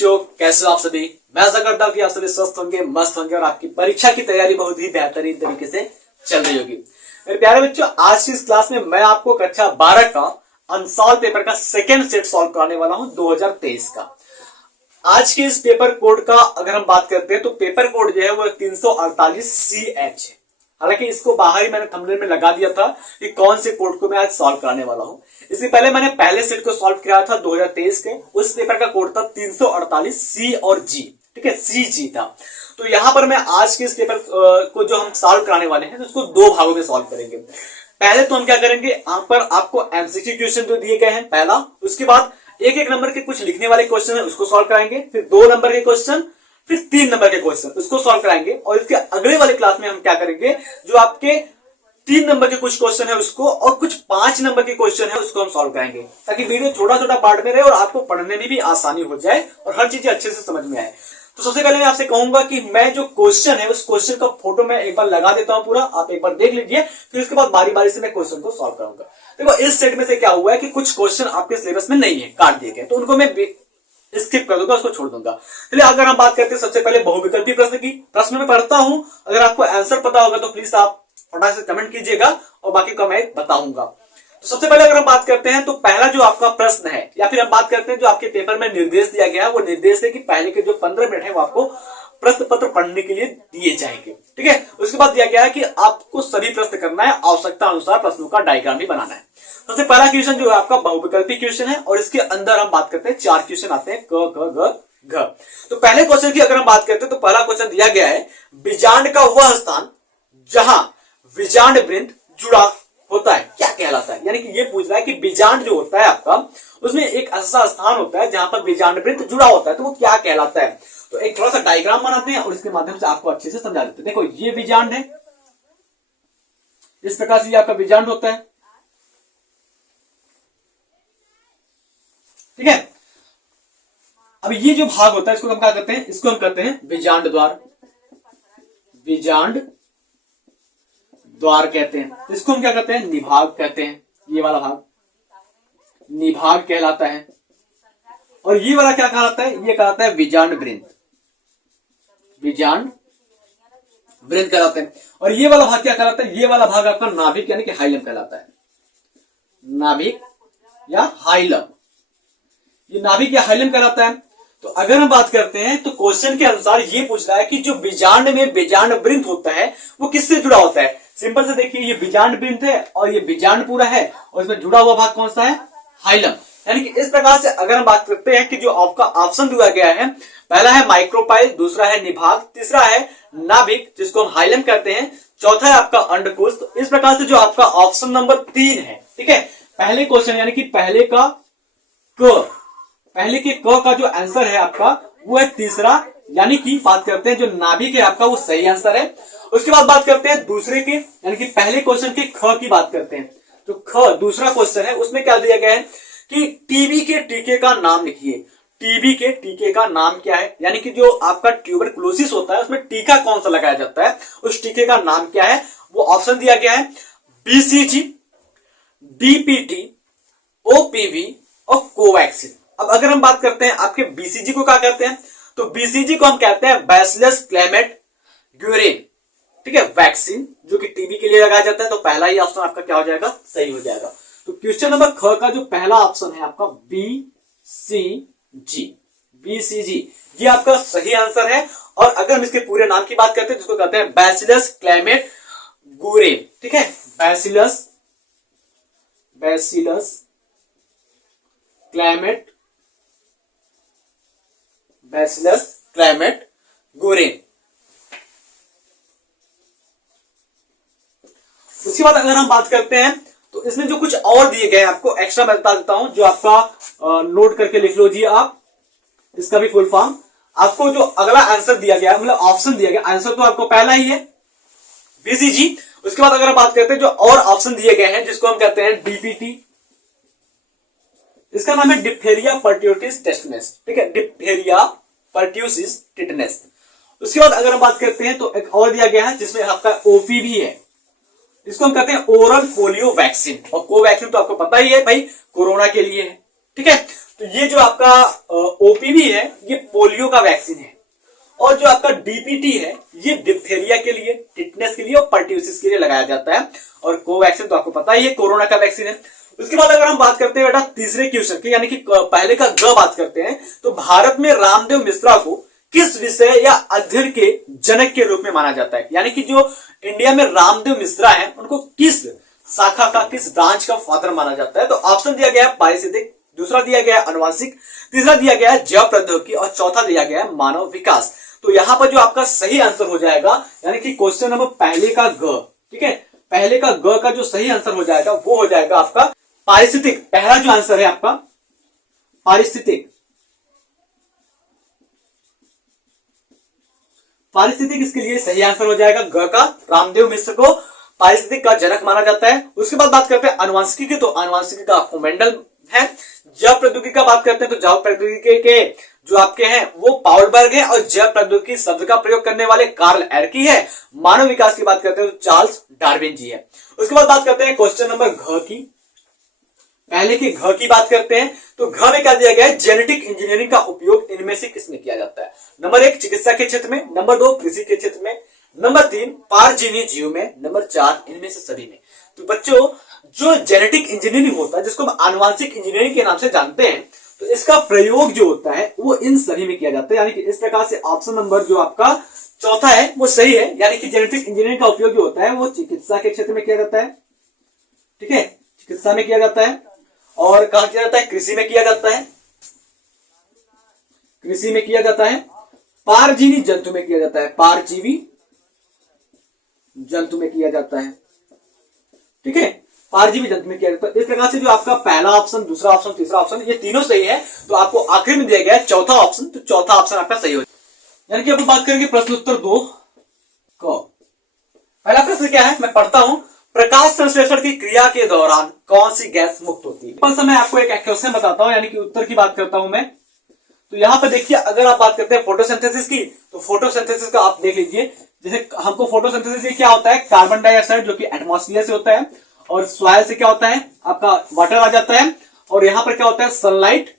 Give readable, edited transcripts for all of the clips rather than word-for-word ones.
बच्चों, कैसे हो आप सभी। मैं आशा करता हूँ कि आप सभी स्वस्थ होंगे, मस्त होंगे और आपकी परीक्षा की तैयारी बहुत ही बेहतरीन तरीके से चल रही होगी। मेरे प्यारे बच्चों, आज की इस क्लास में मैं आपको कक्षा 12 का अनसॉल्व पेपर का सेकेंड सेट सॉल्व कराने वाला हूँ 2023 का। आज के इस पेपर कोड का अगर हम बात करते हैं तो पेपर कोड जो है वो 348CH है। हालांकि इसको बाहर ही मैंने थंबनेल में लगा दिया था कि कौन से कोड को मैं आज सॉल्व कराने वाला हूं। इससे पहले मैंने पहले सेट को सॉल्व किया था 2023 के, उस पेपर का कोड था 348C और G, ठीक है, CG था। तो यहां पर मैं आज के इस पेपर को जो हम सॉल्व कराने वाले हैं उसको दो भागों में सॉल्व करेंगे। पहले तो हम क्या करेंगे, यहां पर आपको एमसीक्यू क्वेश्चन जो दिए गए हैं पहला, उसके बाद एक एक नंबर के कुछ लिखने वाले क्वेश्चन है उसको सॉल्व कराएंगे, फिर 2 नंबर के क्वेश्चन, फिर 3 नंबर के क्वेश्चन उसको सॉल्व कराएंगे। और इसके अगले वाले क्लास में हम क्या करेंगे, जो आपके 3 नंबर के कुछ क्वेश्चन है उसको और कुछ 5 नंबर के क्वेश्चन है उसको हम सॉल्व कराएंगे, ताकि वीडियो छोटा छोटा पार्ट में रहे और आपको पढ़ने में भी आसानी हो जाए और हर चीजें अच्छे से समझ में आए। तो सबसे पहले मैं आपसे कहूंगा कि मैं जो क्वेश्चन है उस क्वेश्चन का फोटो मैं एक बार लगा देता हूं पूरा, आप एक बार देख लीजिए, फिर उसके बाद बारी बारी से मैं क्वेश्चन को सॉल्व करूंगा। देखो इस सेट में से क्या हुआ है कि कुछ क्वेश्चन आपके सिलेबस में नहीं है, काट दिए गए, तो उनको मैं स्किप कर दूंगा, उसको छोड़ दूंगा। चलिए अगर हम बात करते हैं सबसे पहले बहुविकल्पी प्रश्न की। प्रश्न में पढ़ता हूं, अगर आपको आंसर पता होगा तो प्लीज आप फटाक से कमेंट कीजिएगा और बाकी का मैं बताऊंगा। तो सबसे पहले अगर हम बात करते हैं तो पहला जो आपका प्रश्न है, या फिर हम बात करते हैं जो आपके पेपर में निर्देश दिया गया है, वो निर्देश है कि पहले के जो 15 मिनट है वो आपको प्रश्न पत्र पढ़ने के लिए दिए जाएंगे, ठीक है। उसके बाद दिया गया है कि आपको सभी प्रश्न करना है, आवश्यकता अनुसार प्रश्नों का डायग्राम भी बनाना है। सबसे पहला क्वेश्चन जो है आपका बहुविकल्पी क्वेश्चन है और इसके अंदर हम बात करते हैं 4 क्वेश्चन आते हैं, क ख ग घ। तो पहले क्वेश्चन की अगर हम बात करते हैं तो पहला क्वेश्चन दिया गया है, बीजांड का वह स्थान जहां बीजांड वृंत जुड़ा होता है क्या कहलाता है। यानी कि ये पूछ रहा है कि बीजांड जो होता है आपका, उसमें एक ऐसा स्थान होता है जहां पर बीजांड वृंत जुड़ा होता है, तो वो क्या कहलाता है। तो एक थोड़ा सा डायग्राम बनाते हैं और इसके माध्यम से आपको अच्छे से समझा देते हैं। देखो ये बीजांड है, इस प्रकार से ये आपका बीजांड होता है, ठीक है। अब ये जो भाग होता है इसको हम क्या करते हैं, इसको हम कहते हैं बीजांड द्वार, बीजांड द्वार कहते हैं। इसको हम क्या कहते हैं, निभाग कहते हैं। ये वाला भाग निभाग कहलाता है और ये वाला क्या कहलाता है, ये कहलाता है बीजांड वृंत, बीजांड वृंत कहलाते हैं। और ये वाला भाग क्या कहलाता है, ये वाला भाग आपका नाभिक यानी कि हाइलम कहलाता है, नाभिक या हाइलम, ये नाभिक या हाइलम कहलाता है। तो अगर हम बात करते हैं तो क्वेश्चन के अनुसार ये पूछ रहा है कि जो बीजांड में बीजांड वृंत होता है वो किससे जुड़ा होता है। सिंपल से देखिए, ये बीजांड वृंत है और ये बीजांड पूरा है और इसमें जुड़ा हुआ भाग कौन सा है, हाइलम। यानी कि इस प्रकार से अगर हम बात करते हैं कि जो आपका ऑप्शन दिया गया है, पहला है माइक्रोपाइल, दूसरा है निभाग, तीसरा है नाभिक जिसको हम हाइलम कहते हैं, चौथा है आपका अंडकोश। तो इस प्रकार से जो आपका ऑप्शन नंबर 3 है, ठीक है, पहले क्वेश्चन यानी कि पहले के क का जो आंसर है आपका वो है तीसरा, यानी कि बात करते हैं जो नाभिक है आपका वो सही आंसर है। उसके बाद बात करते हैं दूसरे के, यानी कि पहले क्वेश्चन के ख की बात करते हैं। तो ख दूसरा क्वेश्चन है, उसमें क्या दिया गया है कि टीबी के टीके का नाम लिखिए। टीबी के टीके का नाम क्या है, यानी कि जो आपका ट्यूबरकुलोसिस होता है उसमें टीका कौन सा लगाया जाता है, उस टीके का नाम क्या है। वो ऑप्शन दिया गया है बीसीजी, डीपीटी, ओपीवी और कोवैक्सीन। अब अगर हम बात करते हैं आपके बीसीजी को क्या कहते हैं, तो बीसीजी को हम कहते हैं बैसिलस क्लेमेट ग्यूरेन, ठीक है, वैक्सीन जो कि टीबी के लिए लगाया जाता है। तो पहला ही ऑप्शन आपका क्या हो जाएगा, सही हो जाएगा। तो क्वेश्चन नंबर ख का जो पहला ऑप्शन है आपका बीसीजी, बीसीजी ये आपका सही आंसर है। और अगर हम इसके पूरे नाम की बात करते हैं जिसको कहते हैं बैसिलस क्लेमेट ग्यूरेन, ठीक है, बैसिलस क्लेमेट बैसिलस क्लेमेट ग्यूरेन। उसके बाद अगर हम बात करते हैं तो इसमें जो कुछ और दिए गए आपको एक्स्ट्रा मैं बता देता हूं, जो आपका नोट करके लिख लो जी आप, इसका भी फुल फॉर्म। आपको जो अगला आंसर दिया गया, मतलब ऑप्शन दिया गया, आंसर तो आपको पहला ही है बीसीजी। उसके बाद अगर हम बात करते हैं जो और ऑप्शन दिए गए हैं जिसको हम कहते हैं डीपीटी, इसका नाम है डिप्थेरिया पर्ट्यूसिस टेटनस, ठीक है, डिप्थेरिया पर्ट्यूसिस टेटनस। उसके बाद अगर हम बात करते हैं तो एक और दिया गया है जिसमें आपका ओपीवी है, इसको हम कहते हैं ओरल पोलियो वैक्सीन। और कोवैक्सीन तो आपको पता ही है भाई, कोरोना के लिए है, ठीक है। तो ये जो आपका ओपीवी है ये पोलियो का वैक्सीन है, और जो आपका डीपीटी है ये डिप्थेरिया के लिए, टिटनेस के लिए और पर्ट्यूसिस के लिए लगाया जाता है, और कोवैक्सीन तो आपको पता ही है कोरोना का वैक्सीन है। उसके बाद अगर हम बात करते हैं बेटा तीसरे क्वेश्चन की, यानी कि पहले का ग बात करते हैं, तो भारत में रामदेव मिश्रा को किस विषय या अध्ययन के जनक के रूप में माना जाता है, यानी कि जो इंडिया में रामदेव मिश्रा है उनको किस शाखा का, किस ब्रांच का फादर माना जाता है। तो ऑप्शन दिया गया है पारिस्थितिक, दूसरा दिया गया है अनुवांशिक, तीसरा दिया गया है जैव प्रौद्योगिकी और चौथा दिया गया है मानव विकास। तो यहां पर जो आपका सही आंसर हो जाएगा, यानी कि क्वेश्चन नंबर पहले का ग, ठीक है, पहले का ग का जो सही आंसर हो जाएगा वो हो जाएगा आपका पारिस्थितिक। पहला जो आंसर है आपका पारिस्थितिक, पारिस्थितिक इसके लिए सही आंसर हो जाएगा ग का। रामदेव मिश्र को पारिस्थितिक का जनक माना जाता है। उसके बाद बात करते हैं अनुवांशिकी की, तो अनुवांशिकी का आपको मेंडल है। जैव प्रौद्योगिकी का बात करते हैं तो जैव प्रौद्योगिकी के जो आपके हैं वो पाउलबर्ग है, और जैव प्रौद्योगिकी शब्द का प्रयोग करने वाले कार्ल एर्की है। मानव विकास की बात करते हैं तो चार्ल्स डार्विन जी है। उसके बाद बात करते हैं क्वेश्चन नंबर घ की, पहले के घ की बात करते हैं, तो घ में क्या दिया गया है, जेनेटिक इंजीनियरिंग का उपयोग इनमें से किसमें किया जाता है। नंबर 1 चिकित्सा के क्षेत्र में, नंबर 2 कृषि के क्षेत्र में, नंबर 3 पारजीवी जीव में, नंबर 4 इनमें से सभी में। तो बच्चों जो जेनेटिक इंजीनियरिंग होता है, जिसको हम आनुवांशिक इंजीनियरिंग के नाम से जानते हैं, तो इसका प्रयोग जो होता है वो इन सभी में किया जाता है। यानी कि इस प्रकार से ऑप्शन नंबर जो आपका चौथा है वो सही है, यानी कि जेनेटिक इंजीनियरिंग का उपयोग जो होता है वो चिकित्सा के क्षेत्र में किया जाता है, ठीक है, चिकित्सा में किया जाता है। और कहा किया जाता है, कृषि में किया जाता है, कृषि में किया जाता है, पारजीवी जंतु में किया जाता है, पारजीवी जंतु में किया जाता है, ठीक है, पारजीवी जंतु में किया जाता है। इस प्रकार से जो आपका पहला ऑप्शन, दूसरा ऑप्शन, तीसरा ऑप्शन ये तीनों सही है। तो आपको आखिर में दिया गया है चौथा ऑप्शन, तो चौथा ऑप्शन आपका सही हो जाएगा। यानी कि अब बात करेंगे प्रश्न उत्तर 2 को। पहला प्रश्न क्या है, मैं पढ़ता हूं, प्रकाश संश्लेषण की क्रिया के दौरान कौन सी गैस मुक्त होती है। पर मैं आपको एक क्वेश्चन बताता हूं, यानी कि उत्तर की बात करता हूं मैं। तो यहां पर देखिए, अगर आप बात करते हैं फोटोसिंथेसिस की, तो फोटोसिंथेसिस का आप देख लीजिए, जैसे हमको फोटोसिंथेसिस से क्या होता है, कार्बन डाइऑक्साइड जो कि एटमॉस्फेयर से होता है, और सॉइल से क्या होता है आपका वाटर आ जाता है, और यहां पर क्या होता है सनलाइट,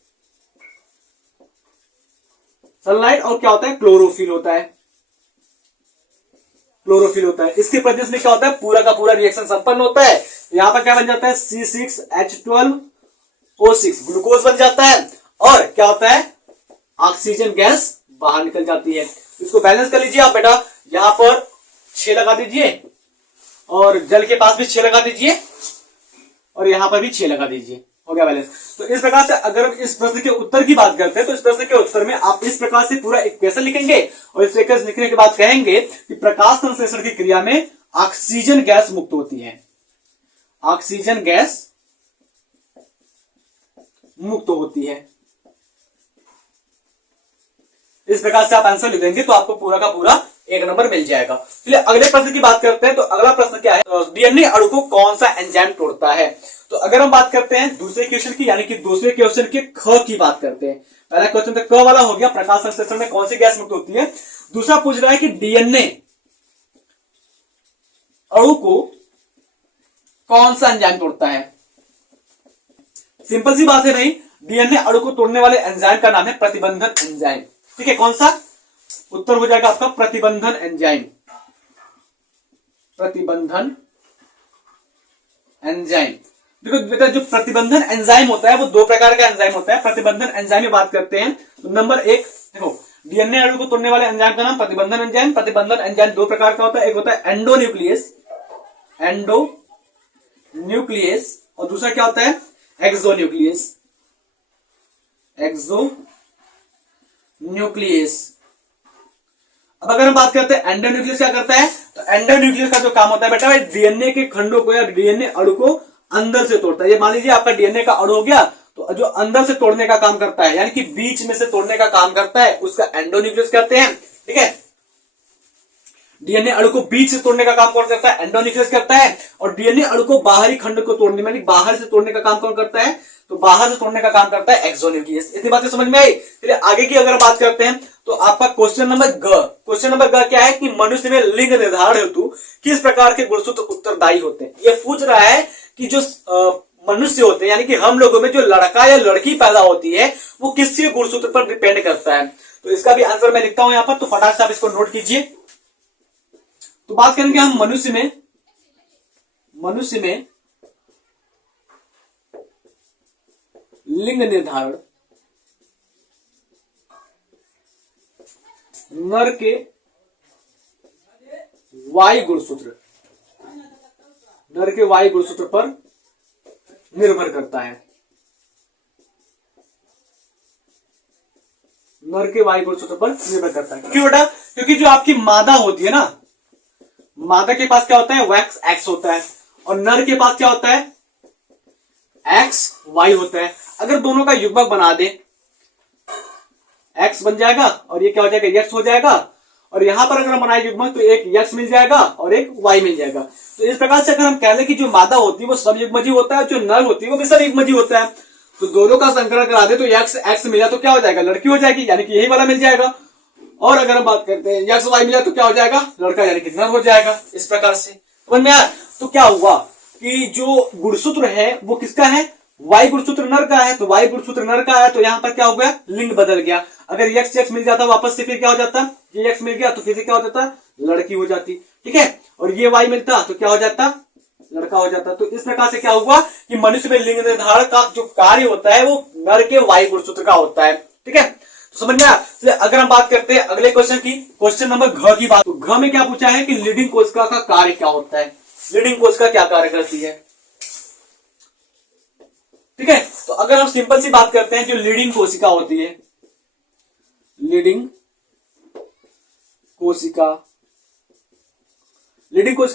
सनलाइट और क्या होता है क्लोरोफिल होता है, क्लोरोफिल होता है। इसके प्रदेश में क्या होता है, पूरा का पूरा रिएक्शन संपन्न होता है। यहां पर क्या बन जाता है C6H12O6 ग्लूकोज बन जाता है, और क्या होता है ऑक्सीजन गैस बाहर निकल जाती है। इसको बैलेंस कर लीजिए आप बेटा, यहां पर 6 लगा दीजिए, और जल के पास भी 6 लगा दीजिए, और यहां पर भी 6 लगा दीजिए, हो गया बैलेंस। तो इस प्रकार से अगर इस प्रश्न के उत्तर की बात करते हैं, तो इस प्रश्न के उत्तर में आप इस प्रकार से पूरा इक्वेशन लिखेंगे, और इस इक्वेशन लिखने के बाद कहेंगे कि प्रकाश संश्लेषण की क्रिया में ऑक्सीजन गैस मुक्त होती है, ऑक्सीजन गैस मुक्त होती है। इस प्रकार से आप आंसर लिख देंगे तो आपको पूरा का पूरा 1 नंबर मिल जाएगा। चलिए अगले प्रश्न की बात करते हैं। तो अगला प्रश्न क्या है, डीएनए अणु को कौन सा एंजाइम तोड़ता है। तो अगर हम बात करते हैं दूसरे क्वेश्चन की, यानी कि दूसरे क्वेश्चन के ख की बात करते हैं। पहला क्वेश्चन तो क वाला हो गया, प्रकाश संश्लेषण में कौन सी गैस मुक्त होती है। दूसरा पूछ रहा है कि डीएनए अणु को कौन सा एंजाइम तोड़ता है। सिंपल सी बात है भाई, डीएनए अणु को तोड़ने वाले एंजाइम का नाम है प्रतिबंधन एंजाइम, ठीक है। कौन सा, उत्तर हो जाएगा आपका प्रतिबंधन एंजाइम, प्रतिबंधन एंजाइम। देखो बेटा, जो प्रतिबंधन एंजाइम होता है वो 2 प्रकार का एंजाइम होता है। प्रतिबंधन एंजाइम में बात करते हैं तो नंबर 1 देखो, डीएनए अणु को तोड़ने वाले एंजाइम का नाम प्रतिबंधन एंजाइम। प्रतिबंधन एंजाइम 2 प्रकार का होता है, एक होता है एंडोन्यूक्लियस, एंडोन्यूक्लियस, और दूसरा क्या होता है एक्सोन्यूक्लियस, एक्सोन्यूक्लियस। अब अगर हम बात करते हैं एंडोन्यूक्लियस क्या करता है, तो एंडोन्यूक्लियस का जो काम होता है बेटा, डीएनए के खंडों को या डीएनए अणु को अंदर से तोड़ता है। ये मान लीजिए आपका डीएनए का अणु हो गया, तो जो अंदर से तोड़ने का काम करता है, यानी कि बीच में से तोड़ने का काम करता है, उसका एंडोन्यूक्लियस कहते हैं, ठीक है। डीएनए अणु को बीच से तोड़ने का काम कौन करता है, एंडोन्यूक्लियस करता है। और डीएनए अणु को बाहरी खंड को तोड़ने में, बाहर से तोड़ने का काम कौन करता है, तो बाहर से तोड़ने का काम करता है एक्सोन्यूक्लियस। इतनी बातें समझ में आई। चलिए आगे की अगर बात करते हैं, तो आपका क्वेश्चन नंबर ग, क्वेश्चन नंबर ग क्या है कि मनुष्य में लिंग निर्धारण हेतु किस प्रकार के गुणसूत्र उत्तरदायी होते हैं। ये पूछ रहा है कि जो मनुष्य होते हैं, यानी कि हम लोगों में जो लड़का या लड़की पैदा होती है वो किसके गुणसूत्र पर डिपेंड करता है। तो इसका भी आंसर मैं लिखता हूं यहां पर, तो फटाक से आप इसको नोट कीजिए। तो बात करेंगे हम मनुष्य में लिंग निर्धारण नर के वाई गुणसूत्र पर निर्भर करता है। नर के वाई गुणसूत्र पर निर्भर करता है। क्यों बेटा? क्योंकि जो आपकी मादा होती है ना, मादा के पास क्या होता है, वैक्स एक्स होता है, और नर के पास क्या होता है, एक्स वाई होता है। अगर दोनों का युग्मक बना दे, एक्स बन जाएगा और ये क्या हो जाएगा, एक्स हो जाएगा, और यहां पर अगर हम बनाए युग्मक तो एक एक्स मिल जाएगा और एक वाई मिल जाएगा। तो इस प्रकार से अगर हम कह लें कि जो मादा होती है वो सबयुग्मजी होता है, जो नर होती है वो भी सबयुग्मजी होता है, तो दोनों का संकरण करा दे तो एक्स एक्स मिला तो क्या हो जाएगा, लड़की हो जाएगी, यानी कि यही वाला मिल जाएगा। और अगर हम बात करते हैं एक्स वाई मिला तो क्या हो जाएगा, लड़का यानी कि नर हो जाएगा। इस प्रकार से समझ में आया? तो क्या हुआ कि जो गुणसूत्र है वो किसका है, वाई गुणसूत्र नर का है, तो वाई गुणसूत्र नर का है, तो यहां पर क्या हो गया, लिंग बदल गया। अगर एक्स एक्स मिल जाता वापस से, फिर क्या हो जाता, ये एक्स मिल गया तो फिर से क्या हो जाता, लड़की हो जाती, ठीक है। और ये वाई मिलता तो क्या हो जाता, लड़का हो जाता। तो इस प्रकार से क्या हुआ कि मनुष्य में लिंग निर्धारण का जो कार्य होता है वो नर के वाई गुणसूत्र का होता है, ठीक है। तो समझ में आया? तो अगर हम बात करते हैं अगले क्वेश्चन की, क्वेश्चन नंबर घ की बात, तो घ में क्या पूछा है कि लीडिंग कोशिका का कार्य क्या होता है, लीडिंग कोशिका क्या कार्य करती है, ठीक है। तो अगर हम सिंपल सी बात करते हैं, जो लीडिंग कोशिका होती है, लीडिंग कोशिका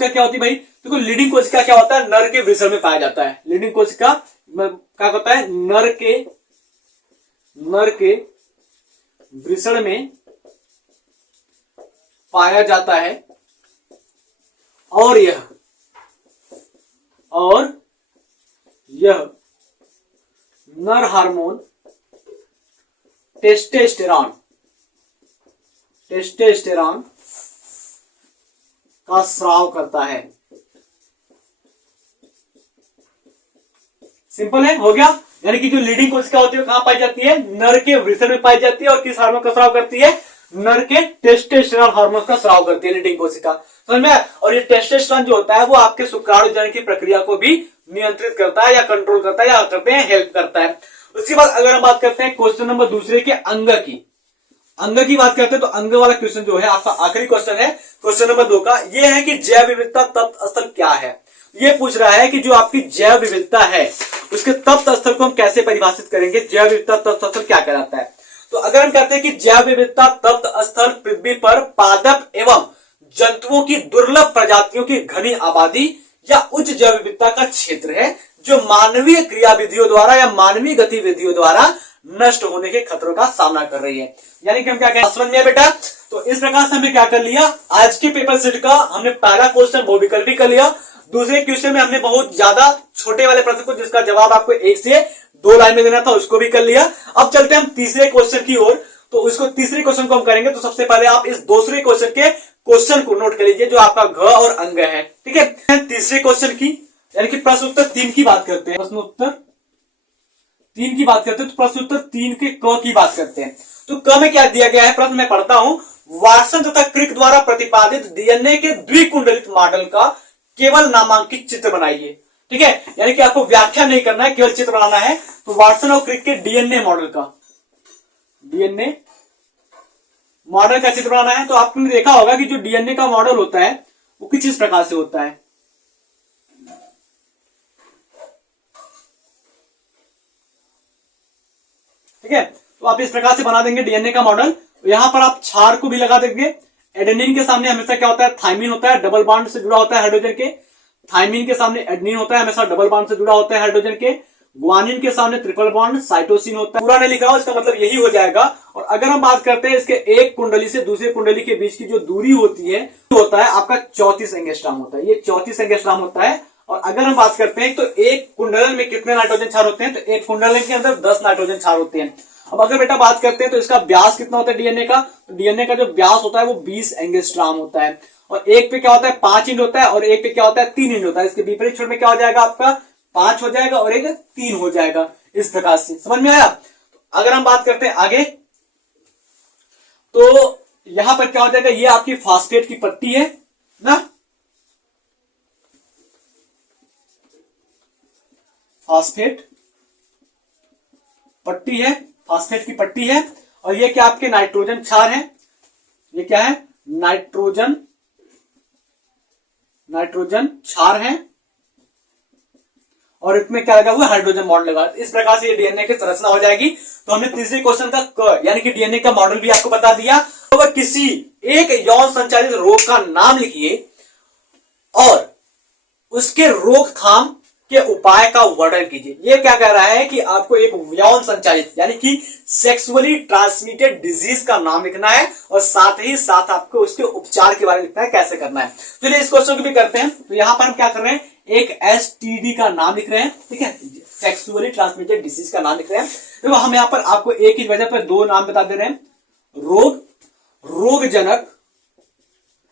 क्या होती है भाई, देखो लीडिंग कोशिका क्या होता है, नर के वृषण में पाया जाता है। लीडिंग कोशिका क्या होता है, नर के वृषण में पाया जाता है, और यह नर हार्मोन टेस्टोस्टेरॉन का स्राव करता है। सिंपल है, हो गया। यानी कि जो लीडिंग कोशिका होती है कहां पाई जाती है, नर के वृषण में पाई जाती है, और किस हार्मोन का स्राव करती है, नर के टेस्टोस्टेरॉन हार्मोन का स्राव करती है लीडिंग कोशिका, समझ में? और ये टेस्टोस्टेरॉन जो होता है वो आपके शुक्राणु जनन की प्रक्रिया को भी नियंत्रित करता है या कंट्रोल करता है या करते हैं हेल्प करता है। उसके बाद अगर हम बात करते हैं क्वेश्चन नंबर दूसरे के अंग की बात करते हैं, तो अंग वाला क्वेश्चन जो है आपका आखिरी क्वेश्चन है, क्वेश्चन नंबर 2 का, ये है कि जैव विविधता तप्त स्थल क्या है। ये पूछ रहा है कि जो आपकी जैव विविधता है उसके तप्त स्थल को हम कैसे परिभाषित करेंगे, जैव विविधता तप्त स्थल क्या कहलाता है। तो अगर हम कहते हैं कि जैव विविधता तप्त स्थल पृथ्वी पर पादप एवं जंतुओं की दुर्लभ प्रजातियों की घनी आबादी या उच्च जैव विविधता का क्षेत्र है, जो मानवीय क्रियाविधियों द्वारा या मानवीय गतिविधियों द्वारा नष्ट होने के खतरों का सामना कर रही है। यानी कि हम क्या कहें, समझ में बेटा? तो इस प्रकार से हमने क्या कर लिया, आज के पेपर सेट का हमने पहला क्वेश्चन बहुविकल्पी कर लिया। दूसरे क्वेश्चन में हमने बहुत ज्यादा छोटे वाले प्रश्न को जिसका जवाब आपको 1 से 2 लाइन में देना था उसको भी कर लिया। अब चलते हैं हम तीसरे क्वेश्चन की ओर। तो उसको तीसरे क्वेश्चन को हम करेंगे, तो सबसे पहले आप इस दूसरे क्वेश्चन के क्वेश्चन को नोट कर लीजिए जो आपका घ और अंग है, ठीक है। तीसरे क्वेश्चन की यानी कि प्रश्न उत्तर 3 की बात करते हैं, प्रश्न उत्तर 3 की बात करते हैं। तो प्रश्न उत्तर 3 के क की बात करते हैं। तो क में क्या दिया गया है, प्रश्न मैं पढ़ता हूं, वाटसन तथा क्रिक द्वारा प्रतिपादित डीएनए के द्विकुंडलित मॉडल का केवल नामांकित चित्र बनाइए, ठीक है। यानी कि आपको व्याख्या नहीं करना है, केवल चित्र बनाना है। तो वाटसन और क्रिक के डीएनए मॉडल का चित्र बनाना है। तो आपने देखा होगा कि जो डीएनए का मॉडल होता है वो किस इस प्रकार से होता है, ठीक है। तो आप इस प्रकार से बना देंगे डीएनए का मॉडल। तो यहां पर आप क्षार को भी लगा देंगे। एडेनिन के सामने हमेशा क्या होता है, थाइमिन होता है, डबल बॉन्ड से जुड़ा होता है हाइड्रोजन के। थाइमिन के सामने एडेनिन होता है, हमेशा डबल बॉन्ड से जुड़ा होता है हाइड्रोजन के। ग्वानिन के सामने ट्रिपल बॉन्ड साइटोसिन होता है। पूरा नहीं लिखा हो, इसका मतलब यही हो जाएगा। और अगर हम बात करते हैं इसके एक कुंडली से दूसरी कुंडली के बीच की जो दूरी होती है होता है आपका 34 एंगस्ट्रॉम होता है, ये 34 एंगस्ट्रॉम होता है। और अगर हम बात करते हैं तो एक कुंडलन में कितने नाइट्रोजन क्षार होते हैं, तो एक कुंडलन के अंदर 10 नाइट्रोजन क्षार होते हैं। अब अगर बेटा बात करते हैं तो इसका व्यास कितना होता है डीएनए का, तो डीएनए का जो व्यास होता है वो 20 एंगस्ट्रॉम होता है। और एक पे क्या होता है 5 इंच होता है, और एक पे क्या होता है 3 इंच होता है। इसके विपरीत छोर में क्या हो जाएगा आपका 5 हो जाएगा और एक 3 हो जाएगा। इस प्रकार से समझ में आया। अगर हम बात करते हैं आगे, तो यहां पर क्या हो जाएगा, ये आपकी फास्फेट की पट्टी है ना, फास्फेट पट्टी है, फास्फेट की पट्टी है। और ये क्या आपके नाइट्रोजन क्षार है, ये क्या है, नाइट्रोजन क्षार है। और इसमें क्या लगा हुआ, हाइड्रोजन बॉन्ड लगा। इस प्रकार से ये डीएनए की संरचना हो जाएगी। तो हमने तीसरे क्वेश्चन का यानी कि डीएनए का मॉडल भी आपको बता दिया। तो वह किसी एक यौन संचालित रोग का नाम लिखिए और उसके रोकथाम के उपाय का वर्णन कीजिए। ये क्या कह रहा है कि आपको एक यौन संचालित यानी कि सेक्सुअली ट्रांसमिटेड डिजीज का नाम लिखना है और साथ ही साथ आपको उसके उपचार के बारे में लिखना है, कैसे करना है। चलिए इस क्वेश्चन को भी करते हैं। तो यहां पर हम क्या कर रहे हैं, एक एसटीडी का नाम लिख रहे हैं, ठीक है, सेक्सुअली ट्रांसमिटेड डिजीज का नाम लिख रहे हैं। देखो हम यहां पर आपको एक ही वजह पर दो नाम बता दे रहे हैं, रोगजनक,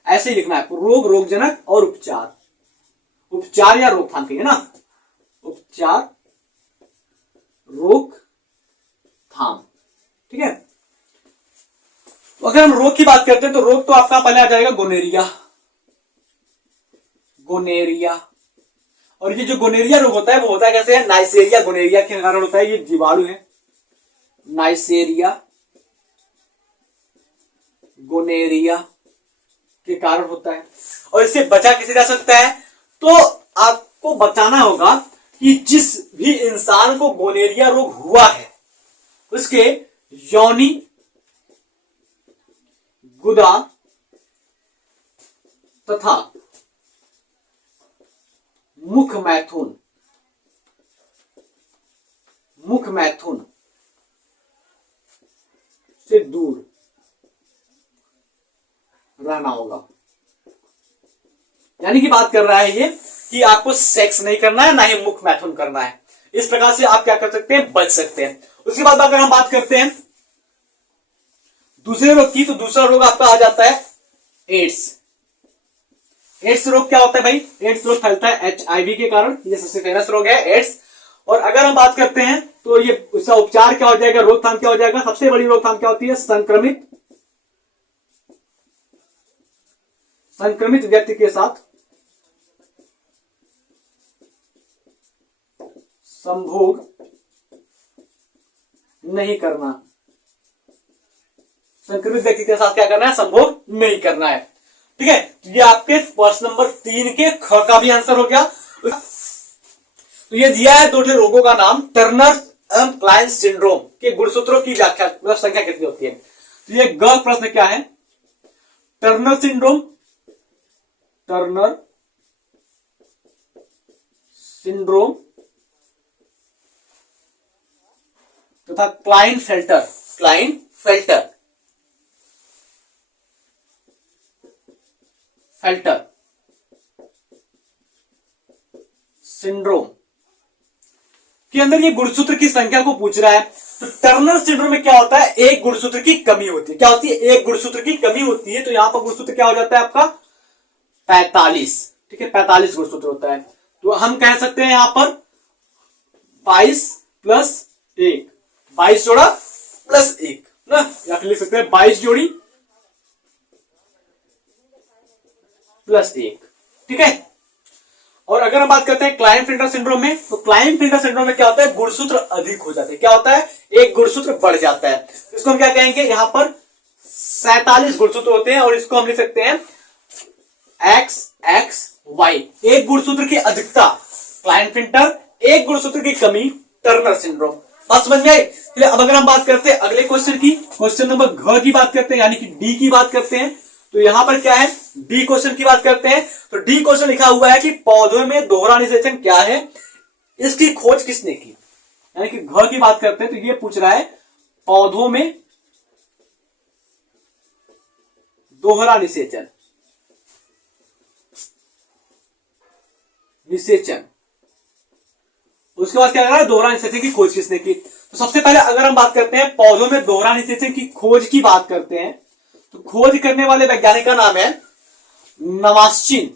ऐसे ही लिखना है, रोगजनक और उपचार या रोकथाम कहिए ना, उपचार रोकथाम, ठीक है। तो अगर हम रोग की बात करते हैं तो रोग तो आपका पहले आ जाएगा गोनेरिया। और ये जो गोनेरिया रोग होता है वो होता है कैसे है, नाइसेरिया गोनेरिया के कारण होता है। ये जीवाणु है, नाइसेरिया गोनेरिया के कारण होता है। और इससे बचा कैसे जा सकता है, तो आपको बताना होगा कि जिस भी इंसान को गोनेरिया रोग हुआ है उसके योनि, गुदा तथा मुख मैथुन से दूर रहना होगा। यानी कि बात कर रहा है ये कि आपको सेक्स नहीं करना है, ना ही मुख मैथुन करना है। इस प्रकार से आप क्या कर सकते हैं, बच सकते हैं। उसके बाद अगर हम बात करते हैं दूसरे रोग की, तो दूसरा रोग आपका आ जाता है एड्स रोग। क्या होता है भाई, एड्स रोग फैलता है एचआईवी के कारण, ये सबसे फेमस रोग है एड्स। और अगर हम बात करते हैं तो ये उसका उपचार क्या हो जाएगा, रोकथाम क्या हो जाएगा, सबसे बड़ी रोकथाम क्या होती है, संक्रमित व्यक्ति के साथ संभोग नहीं करना, संक्रमित व्यक्ति के साथ क्या करना है, संभोग नहीं करना है, ठीक है। तो ये आपके प्रश्न नंबर 3 के ख का भी आंसर हो गया। तो ये दिया है 2 रोगों का नाम, टर्नर एवं क्लाइन सिंड्रोम के गुणसूत्रों की व्याख्या, मतलब संख्या कितनी होती है। तो ये ग प्रश्न क्या है, टर्नर सिंड्रोम तथा क्लाइन फेल्टर सिंड्रोम के अंदर ये गुणसूत्र की संख्या को पूछ रहा है। तो टर्नर सिंड्रोम में क्या होता है, एक गुणसूत्र की कमी होती है। क्या होती है, एक गुणसूत्र की कमी होती है। तो यहां पर गुणसूत्र क्या हो जाता है आपका 45, ठीक है, 45 गुणसूत्र होता है। तो हम कह सकते हैं यहां पर 22 + 1, 22 जोड़ा + 1 ना, या फिर लिख सकते हैं 22 जोड़ी +1, ठीक है। और अगर हम बात करते हैं क्लाइनफिल्टर सिंड्रोम में, तो क्लाइनफिल्टर सिंड्रोम में क्या होता है, गुणसूत्र अधिक हो जाते हैं। क्या होता है, एक गुणसूत्र बढ़ जाता है। इसको हम क्या कहेंगे, यहां पर 47 गुणसूत्र होते हैं और इसको हम लिख सकते हैं XXY। एक गुणसूत्र की अधिकता क्लाइनफिल्टर, एक गुणसूत्र की कमी टर्नर सिंड्रोम। बात समझ में आई। अब अगर हम बात करते हैं अगले क्वेश्चन की, क्वेश्चन नंबर घ की बात करते हैं, यानी कि डी की बात करते हैं। तो यहां पर क्या है, डी क्वेश्चन की बात करते हैं। तो डी क्वेश्चन लिखा हुआ है कि पौधों में दोहरा निषेचन क्या है, इसकी खोज किसने की। यानी कि घ की बात करते हैं तो ये पूछ रहा है पौधों में दोहरा निषेचन उसके बाद क्या कर रहा है, दोहरा निषेचन की खोज किसने की। तो सबसे पहले अगर हम बात करते हैं पौधों में दोहरा निषेचन की खोज की बात करते हैं, तो खोज करने वाले वैज्ञानिक का नाम है नवास्चिन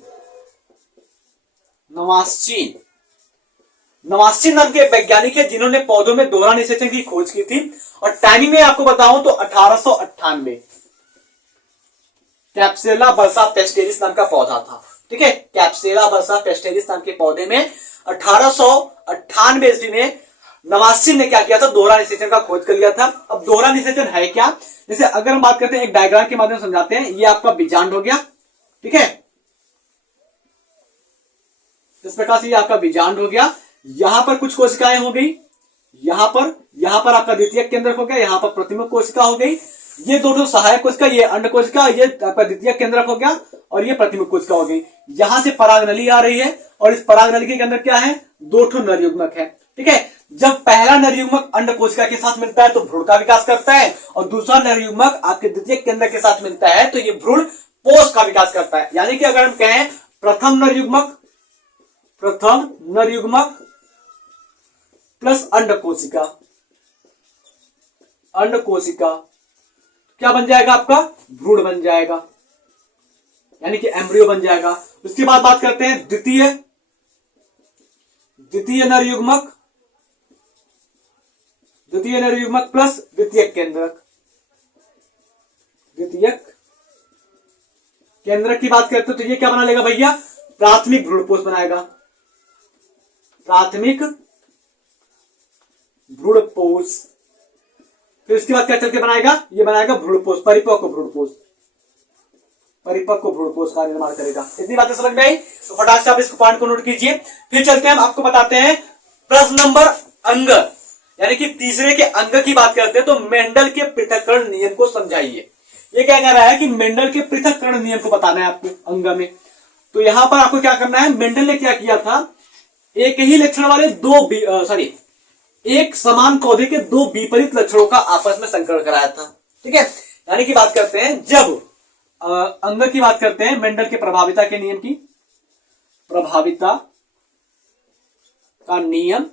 नवासी नाम के वैज्ञानिक है जिन्होंने पौधों में दोहरा निषेचन की खोज की थी, और टाइमिंग में आपको बताऊं तो 1898। कैप्सुला बर्सा पेस्टेरिस नाम का पौधा था, ठीक है। कैप्सुला बर्सा पेस्टेरिस नाम के पौधे में 1898 ईस्वी में नवासी ने क्या किया था, दोहरा निषेचन का खोज कर लिया था। अब दोहरा निषेचन है क्या, जैसे अगर हम बात करते हैं, एक डायग्राम के माध्यम से समझाते हैं। ये आपका बीजांड हो गया, ठीक है, इस प्रकार से ये आपका बीजांड हो गया। यहां पर कुछ कोशिकाएं हो गई, यहां पर आपका द्वितीयक केंद्रक हो गया, यहां पर प्रतिमुख कोशिका हो गई। ये दो सहायक कोशिका, ये अंड कोशिका, ये आपका द्वितीयक केंद्रक हो गया, और ये प्रतिमुख कोशिका हो गई। यहां से परागनली आ रही है, और इस परागनली के अंदर क्या है, दो ठो नर युग्मक है, ठीक है। जब पहला नर युग्मक अंड कोशिका के साथ मिलता है तो भ्रूण का विकास करता है, और दूसरा नर युग्मक आपके द्वितीयक केंद्रक के साथ मिलता है तो ये भ्रूण पोष का विकास करता है। यानी कि अगर हम कहें प्रथम नर युग्मक प्लस अंड कोशिका क्या बन जाएगा, आपका भ्रूण बन जाएगा, यानी कि एम्ब्रियो बन जाएगा। उसके बाद बात करते हैं द्वितीय नर युग्मक प्लस द्वितीयक केंद्रक की बात करते हैं तो ये क्या बना लेगा भैया, प्राथमिक भ्रूणपोष बनाएगा, प्राथमिक भ्रूणपोष। फिर इसके बाद क्या चल के बनाएगा, ये बनाएगा भ्रूणपोष, परिपक्व भ्रूणपोष का निर्माण करेगा। इतनी बातें समझ में आई, तो फटाक से आप इस पॉइंट को नोट कीजिए। फिर चलते हैं, हम आपको बताते हैं प्रश्न नंबर अंग, यानी कि तीसरे के अंग की बात करते हैं। तो मेंडल के पृथक्करण नियम को समझाइए। ये क्या कह रहा है कि मेंडल के पृथक्करण नियम को बताना है आपको अंग में। तो यहां पर आपको क्या करना है, मेंडल ने क्या किया था, एक ही लक्षण वाले एक समान पौधे के दो विपरीत लक्षणों का आपस में संकरण कराया था, ठीक है। यानी कि बात करते हैं, जब अंग की बात करते हैं, मेंडल के प्रभाविता के नियम की, प्रभाविता का नियम।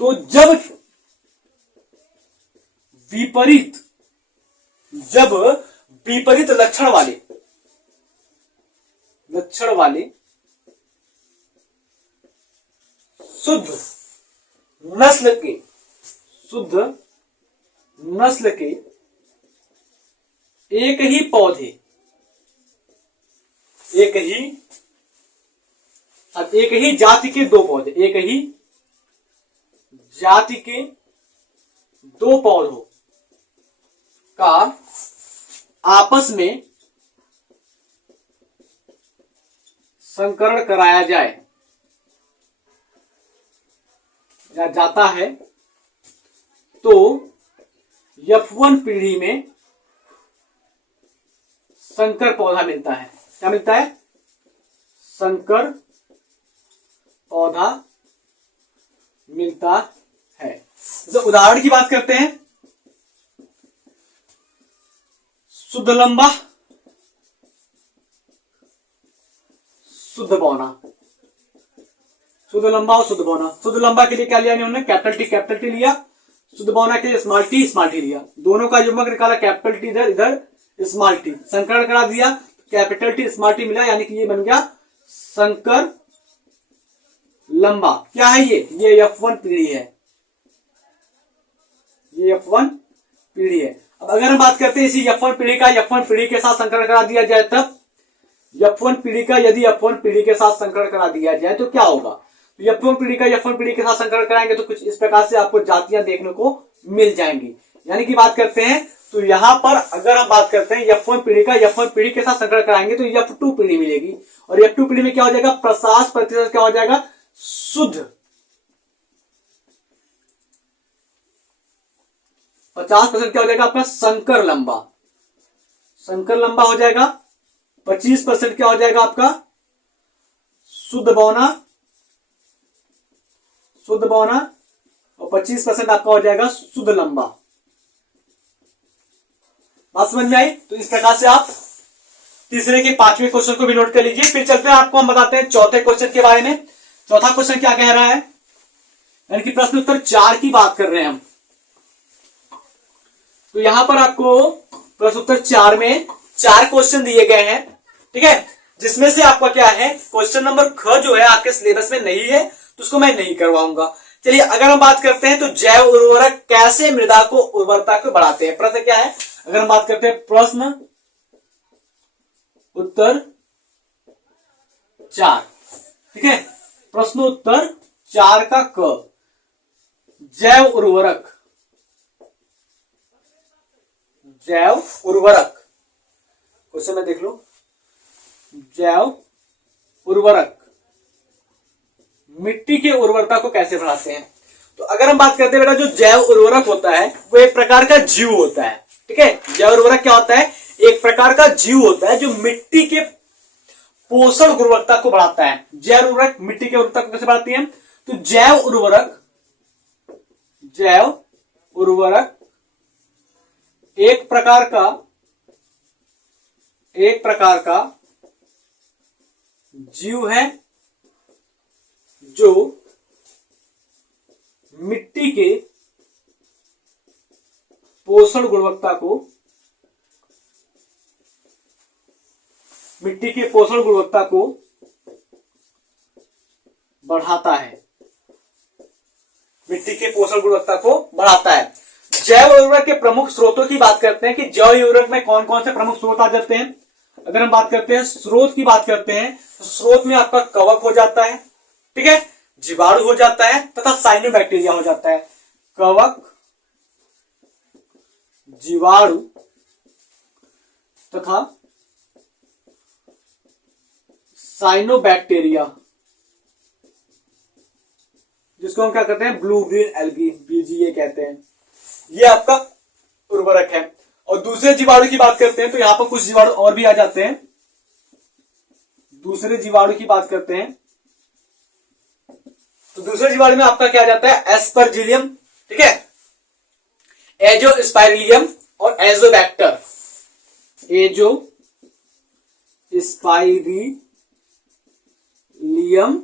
तो जब विपरीत लक्षण वाले शुद्ध नस्ल के एक ही पौधे, एक ही जाति के दो पौधे, एक ही जाति के दो पौधों का आपस में संकरण कराया जाए या जाता है तो F1 पीढ़ी में संकर पौधा मिलता है। क्या मिलता है, संकर पौधा मिलता है। तो उदाहरण की बात करते हैं, शुद्ध लंबा, शुद्ध बौना, शुद्ध लंबा और शुद्ध बौना। शुद्ध लंबा के लिए क्या लिया इन्होंने, कैपिटल टी लिया। शुद्ध बौना के लिए स्मॉल टी लिया। दोनों का युग्मक निकाला, कैपिटल टी इधर स्मॉल टी, संकरण करा दिया, कैपिटल टी स्मॉल टी मिला, यानी कि ये बन गया संकर लंबा। क्या है ये F1 पीढ़ी है, ये F1 पीढ़ी है। अब अगर हम बात करते हैं इसी F1 पीढ़ी का F1 पीढ़ी के साथ संकरण करा दिया जाए, तब F1 पीढ़ी का यदि F1 पीढ़ी के साथ संकरण करा दिया जाए तो क्या होगा, F1 पीढ़ी का F1 पीढ़ी के साथ संकरण कराएंगे तो कुछ इस प्रकार से आपको जातियां देखने को मिल जाएंगी। यानी कि बात करते हैं, तो यहां पर अगर हम बात करते हैं F1 पीढ़ी का F1 पीढ़ी के साथ संकरण कराएंगे तो F2 पीढ़ी मिलेगी, और F2 पीढ़ी में क्या हो जाएगा, 50% क्या हो जाएगा, शुद्ध 50% क्या हो जाएगा आपका संकर लंबा हो जाएगा। 25% क्या हो जाएगा आपका शुद्ध बौना, और 25% आपका हो जाएगा शुद्ध लंबा। बात समझ में आई? तो इस प्रकार से आप तीसरे के पांचवें क्वेश्चन को भी नोट कर लीजिए। फिर चलते हैं, आपको हम बताते हैं चौथे क्वेश्चन के बारे में। चौथा क्वेश्चन क्या कह रहा है, यानी कि प्रश्न उत्तर 4 की बात कर रहे हैं हम। तो यहां पर आपको प्रश्न उत्तर 4 में 4 क्वेश्चन दिए गए हैं, ठीक है, जिसमें से आपका क्या है, क्वेश्चन नंबर ख जो है आपके सिलेबस में नहीं है, तो उसको मैं नहीं करवाऊंगा। चलिए अगर हम बात करते हैं तो जैव उर्वरक कैसे मृदा को उर्वरता को बढ़ाते हैं। प्रश्न क्या है, अगर हम बात करते हैं प्रश्न उत्तर 4, ठीक है, प्रश्न उत्तर 4 का क, जैव उर्वरक, जैव उर्वरक, क्वेश्चन में देख लो, जैव उर्वरक मिट्टी की उर्वरता को कैसे बढ़ाते हैं। तो अगर हम बात करते हैं बेटा, जो जैव उर्वरक होता है वो एक प्रकार का जीव होता है, ठीक है। जैव उर्वरक क्या होता है, एक प्रकार का जीव होता है जो मिट्टी के पोषण गुणवत्ता को बढ़ाता है। जैव उर्वरक मिट्टी की उर्वरता को कैसे बढ़ाती है, तो जैव उर्वरक एक प्रकार का जीव है जो मिट्टी के पोषण गुणवत्ता को बढ़ाता है, मिट्टी के पोषण गुणवत्ता को बढ़ाता है। जैव उर्वरक के प्रमुख स्रोतों की बात करते हैं कि जैव उर्वरक में कौन कौन से प्रमुख स्रोत आ जाते हैं। अगर हम बात करते हैं स्रोत की बात करते हैं तो स्रोत में आपका कवक हो जाता है, ठीक है, जीवाणु हो जाता है तथा साइनोबैक्टीरिया हो जाता है। कवक, जीवाणु तथा साइनोबैक्टीरिया, जिसको हम क्या कहते हैं, ब्लू ग्रीन एल्गी, बीजीए कहते हैं, ये आपका उर्वरक है। और दूसरे जीवाणु की बात करते हैं तो यहां पर कुछ जीवाणु और भी आ जाते हैं। दूसरे जीवाणु की बात करते हैं तो दूसरे जीवाणु में आपका क्या आ जाता है, एस्परजिलियम, ठीक है, एजोस्पाइरिलियम और एजोबैक्टर, एजोस्पाइरिलियम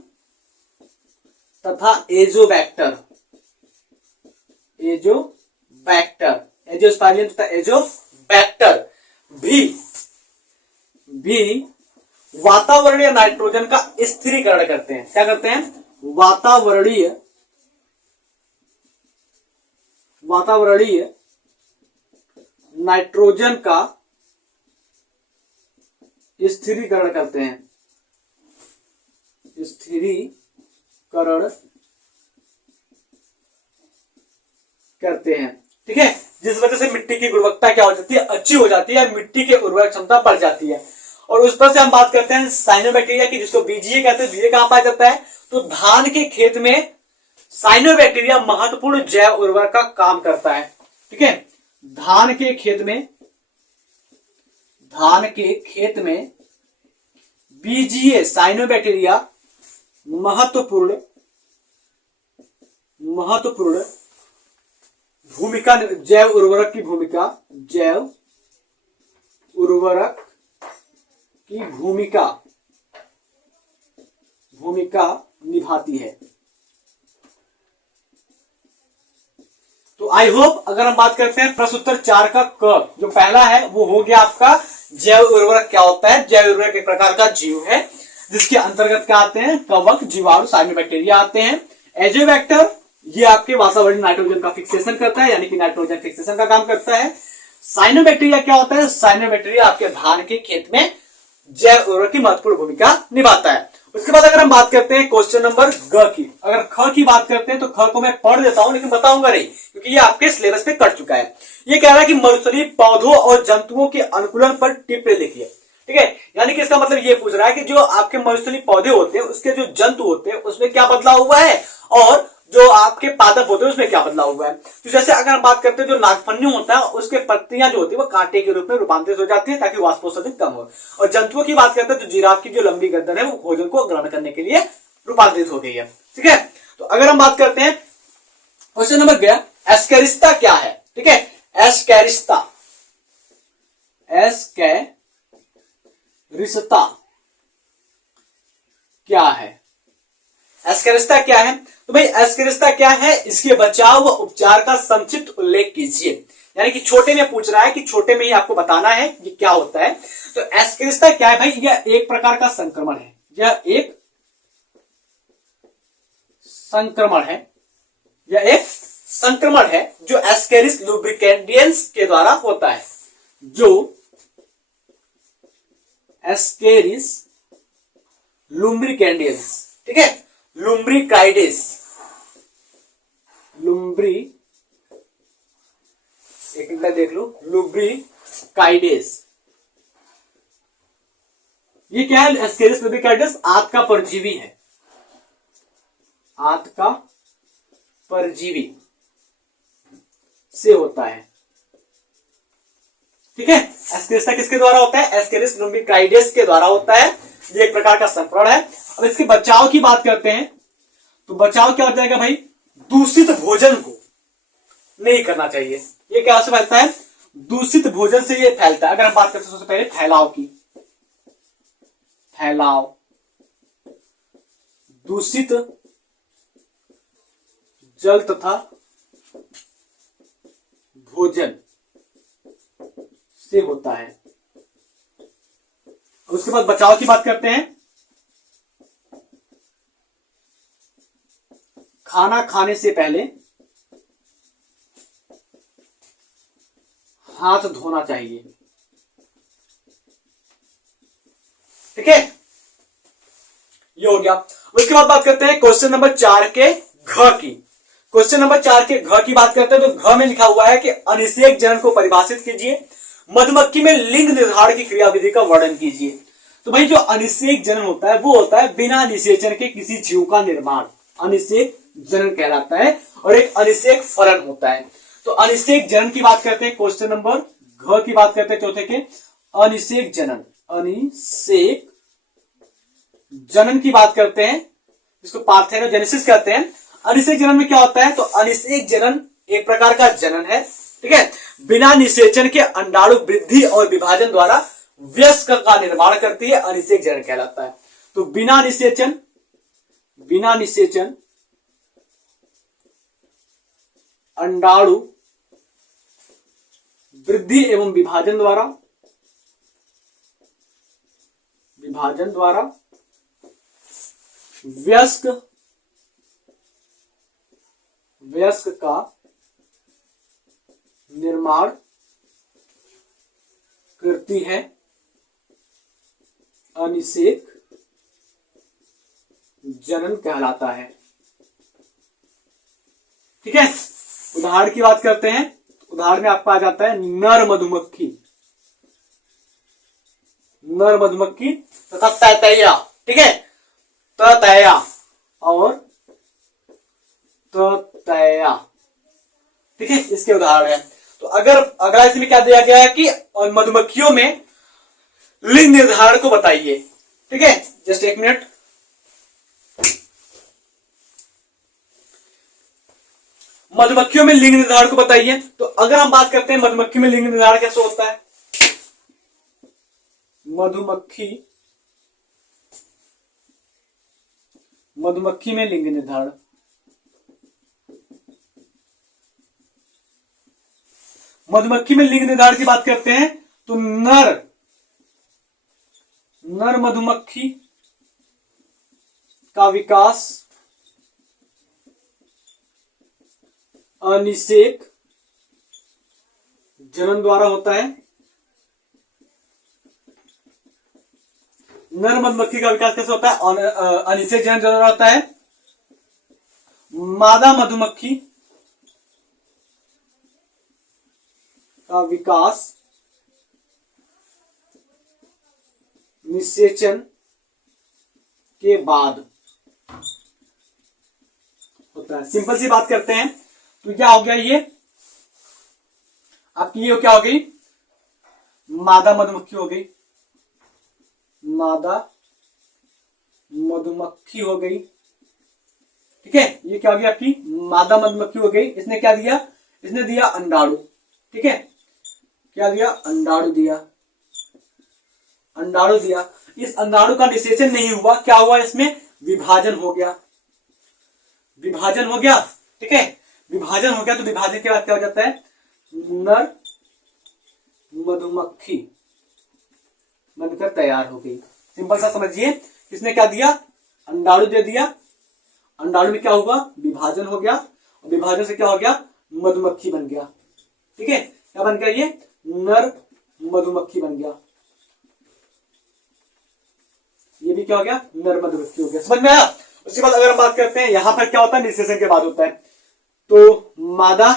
तथा एजोबैक्टर, एजोस्पाइरिलियम तथा एजोबैक्टर भी वातावरणीय नाइट्रोजन का स्थिरीकरण करते हैं। क्या करते हैं, वातावरणीय नाइट्रोजन का स्थिरीकरण करते हैं, ठीक है, जिस वजह से मिट्टी की गुणवत्ता क्या हो जाती है, अच्छी हो जाती है, मिट्टी की उर्वरक क्षमता बढ़ जाती है। और उस पर से हम बात करते हैं साइनोबैक्टीरिया की, जिसको बीजीए कहते हैं। बीजीए कहां पाया जाता है, तो धान के खेत में साइनोबैक्टीरिया महत्वपूर्ण जैव उर्वरक का काम करता है, ठीक है। धान के खेत में बीजीए साइनोबैक्टीरिया महत्वपूर्ण भूमिका, जैव उर्वरक की भूमिका निभाती है। तो आई होप, अगर हम बात करते हैं प्रश्न उत्तर 4 का क, जो पहला है वो हो गया आपका जैव उर्वरक क्या होता है। जैव उर्वरक एक प्रकार का जीव है जिसके अंतर्गत क्या आते हैं, कवक, जीवाणु, साइनोबैक्टीरिया आते हैं। एजोबैक्टर ये आपके वातावरणीय नाइट्रोजन का फिक्सेशन करता है, यानी कि नाइट्रोजन फिक्सेशन का काम करता है। साइनोबैक्टीरिया क्या होता है, साइनोबैक्टीरिया आपके धान के खेत में जैव उर्वरक की महत्वपूर्ण भूमिका निभाता है। उसके बाद अगर हम बात करते हैं क्वेश्चन नंबर ग की, अगर ख की बात करते हैं तो ख को मैं पढ़ देता हूं लेकिन बताऊंगा नहीं, क्योंकि ये आपके सिलेबस पे कट चुका है। ये कह रहा है कि मरुस्थलीय पौधों और जंतुओं के अनुकूलन पर टिप्पणी लिखिए, ठीक है। यानी कि इसका मतलब ये पूछ रहा है कि जो आपके मरुस्थलीय पौधे होते हैं उसके जो जंतु होते हैं उसमें क्या बदलाव हुआ है और जो आपके पादप होते हैं उसमें क्या बदलाव हुआ है। तो जैसे अगर हम बात करते हैं जो नागफन्नी होता है उसके पत्तियां जो होती है वो कांटे के रूप में रूपांतरित हो जाती है ताकि वाष्पोत्सर्जन कम हो। और जंतुओं की बात करते हैं तो जिराफ की जो लंबी गर्दन है वो भोजन को ग्रहण करने के लिए रूपांतरित हो गई है, ठीक है। तो अगर हम बात करते हैं क्वेश्चन नंबर गया, एस्केरिस्ता क्या है, ठीक है। एस्केरिस्ता क्या है, एस्केरिस्ता क्या है, तो भाई एस्केरिस्ता क्या है, इसके बचाव व उपचार का संक्षिप्त उल्लेख कीजिए। यानी कि छोटे में पूछ रहा है कि छोटे में ही आपको बताना है ये क्या होता है। तो एस्केरिस्ता क्या है भाई, यह एक प्रकार का संक्रमण है, यह एक संक्रमण है, यह एक संक्रमण है जो एस्केरिस लुब्रिकेंडियंस के द्वारा होता है, जो एस्केरिस लुम्ब्रिकेंडियंस, ठीक है, लुम्ब्रिकाइडेस, एक मिनट देख लो, लुब्रिकाइडेस, ये क्या है? एस्केरिस लुब्रिकाइडेस आंत का परजीवी है, आंत का परजीवी से होता है, ठीक है। एस्केरिस किसके द्वारा होता है? एस्केरिस लुम्ब्रिकाइडेस के द्वारा होता है। ये एक प्रकार का संक्रमण है। अब इसके बचाव की बात करते हैं तो बचाव क्या हो जाएगा भाई? दूषित भोजन को नहीं करना चाहिए। ये क्या से फैलता है? दूषित भोजन से ये फैलता है। अगर हम बात करते हैं सबसे पहले फैलाव की, फैलाव दूषित जल तथा भोजन से होता है। उसके बाद बचाव की बात करते हैं। खाना खाने से पहले हाथ धोना चाहिए, ठीक है, ये हो गया। उसके बाद बात करते हैं क्वेश्चन नंबर 4 के घ की। क्वेश्चन नंबर 4 के घ की बात करते हैं तो घ में लिखा हुआ है कि अनिषेक जनन को परिभाषित कीजिए, मधुमक्खी में लिंग निर्धारण की क्रियाविधि का वर्णन कीजिए। तो भाई जो अनिषेक जनन होता है वो होता है बिना निषेचन के किसी जीव का निर्माण, अनिषेक जनन कहलाता है। और एक अनिषेक फलन होता है। तो अनिषेक जनन की बात करते हैं, क्वेश्चन नंबर घ की बात करते हैं चौथे के, अनिषेक जनन, अनिषेक जनन की बात करते हैं, इसको पार्थेनोजेनेसिस कहते हैं। अनिषेक जनन में क्या होता है? तो अनिषेक जनन एक प्रकार का जनन है, ठीक है, बिना निषेचन के अंडाणु वृद्धि और विभाजन द्वारा वयस्क का निर्माण करती है, अनिषेक जनन कहलाता है। तो बिना निषेचन अंडाणु वृद्धि एवं विभाजन द्वारा वयस्क का निर्माण करती है, अनिषेक जनन कहलाता है, ठीक है। उदाहरण की बात करते हैं। उदाहरण में आपको आ जाता है नर मधुमक्खी तथा तैतैया, ठीक है, तैतैया और तैतैया, ठीक है, इसके उदाहरण है। तो अगर अगला इसमें क्या दिया गया है कि मधुमक्खियों में लिंग निर्धारण को बताइए, ठीक है, जस्ट एक मिनट। मधुमक्खियों में लिंग निर्धारण को बताइए। तो अगर हम बात करते हैं मधुमक्खी में लिंग निर्धारण कैसे होता है? मधुमक्खी में लिंग निर्धारण, मधुमक्खी में लिंग निर्धारण की बात करते हैं तो नर मधुमक्खी का विकास अनिषेक जनन द्वारा होता है। नर मधुमक्खी का विकास कैसे होता है? अनिषेक जनन द्वारा होता है। मादा मधुमक्खी का विकास निषेचन के बाद होता है। सिंपल सी बात करते हैं तो क्या हो गया? ये आपकी ये क्या हो गई? मादा मधुमक्खी हो गई, मादा मधुमक्खी हो गई, ठीक है। ये क्या हो गई? आपकी मादा मधुमक्खी हो गई। इसने क्या दिया? इसने दिया अंडाणु, ठीक है। क्या दिया? अंडाणु दिया। इस अंडाणु का निषेचन नहीं हुआ, क्या हुआ? इसमें विभाजन हो गया, ठीक है। विभाजन हो गया तो विभाजन के बाद क्या हो जाता है? नर मधुमक्खी बनकर तैयार हो गई। सिंपल सा समझिए, इसने क्या दिया? अंडाणु दे दिया अंडाणु में क्या होगा, विभाजन हो गया, और विभाजन से क्या हो गया, मधुमक्खी बन गया। ठीक है, क्या बन गया, ये नर मधुमक्खी बन गया। ये भी क्या हो गया, नर मधुमक्खी हो गया। समझ में आया। उसके बाद अगर हम बात करते हैं, यहां पर क्या होता है, निषेचन के बाद होता है, तो मादा